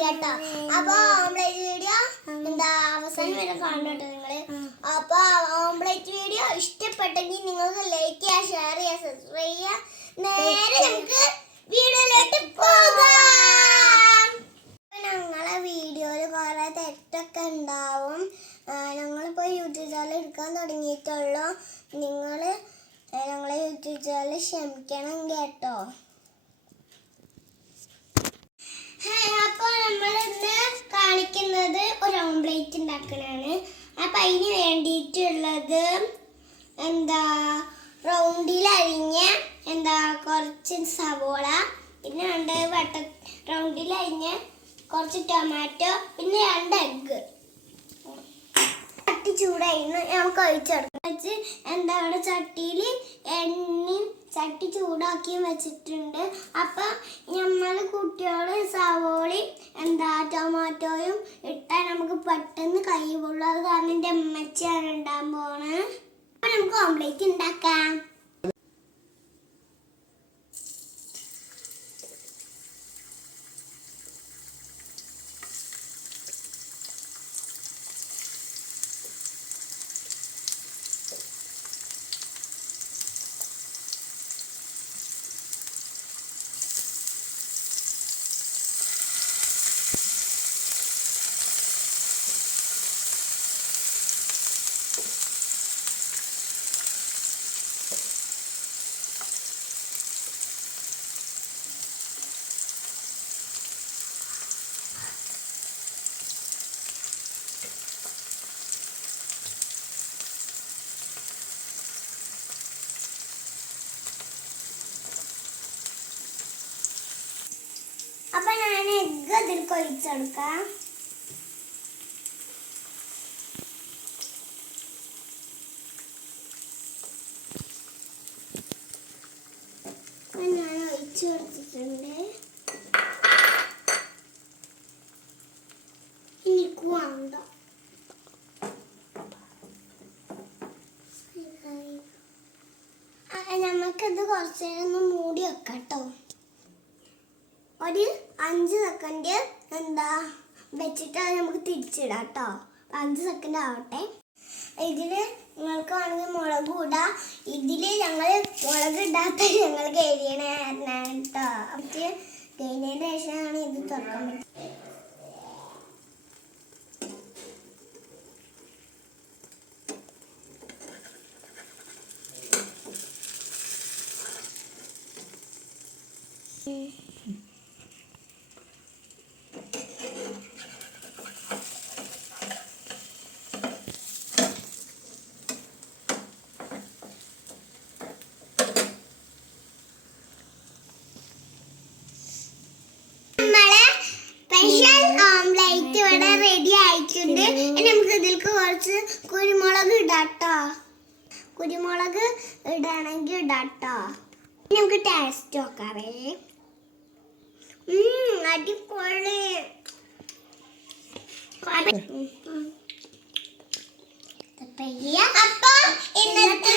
കേട്ടോ അപ്പൊ omelette video എന്താ? അവസാനം വരെ കാണട്ടോ നിങ്ങൾ. അപ്പൊ ഇഷ്ടപ്പെട്ടെങ്കിൽ നിങ്ങൾക്ക് ലൈക്ക് ചെയ്യുക ഷെയർ ചെയ്യുക സബ്സ്ക്രൈബ് ചെയ്യുക നേരെ നമുക്ക് വീഡിയോയിലോട്ട് പോകാം. ഞങ്ങളെ വീഡിയോയിൽ കുറെ തെറ്റൊക്കെ ഉണ്ടാവും. ഞങ്ങളിപ്പോൾ യൂട്യൂബ് ചാനൽ എടുക്കാൻ തുടങ്ങിയിട്ടുള്ളൂ. നിങ്ങൾ ഞങ്ങളെ യൂട്യൂബ് ചാനൽ ക്ഷമിക്കണം കേട്ടോ. അപ്പോൾ നമ്മൾ ഇന്ന് കാണിക്കുന്നത് ഒരു ഓംപ്ലേറ്റ് ഉണ്ടാക്കണതാണ് അപ്പം അതിന് വേണ്ടിയിട്ടുള്ളത് എന്താ റൗണ്ടിൽ അരിഞ്ഞ എന്താ കുറച്ച് സവോള പിന്നെ രണ്ട് വട്ട റൗണ്ടിൽ അരിഞ്ഞ കുറച്ച് ടൊമാറ്റോ പിന്നെ രണ്ട് എഗ്ഗ് ചട്ടി ചൂടായിരുന്നു നമുക്ക് ഒഴിച്ചെടുക്കാം വെച്ച് അവിടെ ചട്ടിയിൽ എണ്ണയും ചട്ടി ചൂടാക്കിയും വെച്ചിട്ടുണ്ട്. അപ്പം നമ്മൾ കുട്ടികൾ സവോളയും എന്താ ടൊമാറ്റോയും ഇട്ടാൽ നമുക്ക് പെട്ടെന്ന് കൈ അത് കാരണം എന്റെ അമ്മച്ചിയാണ് ഉണ്ടാകാൻ അപ്പം നമുക്ക് ഓംലേറ്റ് ഉണ്ടാക്കാം അപ്പം ഞാൻ എഗ്ഗ് അതിൽ കൊഴിച്ചെടുക്കാം ഞാൻ ഒഴിച്ചു കൊടുത്തിട്ടുണ്ട്. വേണ്ട ആ, നമുക്കിത് കുറച്ച് ഒന്ന് മൂടി വെക്കാം കേട്ടോ. ഒരു അഞ്ച് സെക്കൻഡ് എന്താ വെച്ചിട്ട് അത് നമുക്ക് തിരിച്ചിടാം കേട്ടോ അഞ്ച് സെക്കൻഡ് ആവട്ടെ. ഇതിൽ നിങ്ങൾക്ക് വേണമെങ്കിൽ മുളക് ഇടാം. ഇതിൽ ഞങ്ങൾ മുളക് ഇടാത്ത ഞങ്ങൾ കഴിയണ കേട്ടോ എന്നിട്ട് കഴിഞ്ഞതിന് ശേഷമാണ് ഇത് തുറക്കാൻ പറ്റും നമ്മളെ സ്പെഷ്യൽ ഓംലൈറ്റ് ഇവിടെ റെഡി ആയിട്ടുണ്ട്. നമുക്ക് ഇതിലേക്ക് കുറച്ച് കുരുമുളക് ഇടാട്ടോ. കുരുമുളക് ഇടണമെങ്കിൽ ഇടാട്ടോ. നമുക്ക് ടേസ്റ്റ് നോക്കാവേ അടിപൊളി. അപ്പൊ ഇന്നത്തെ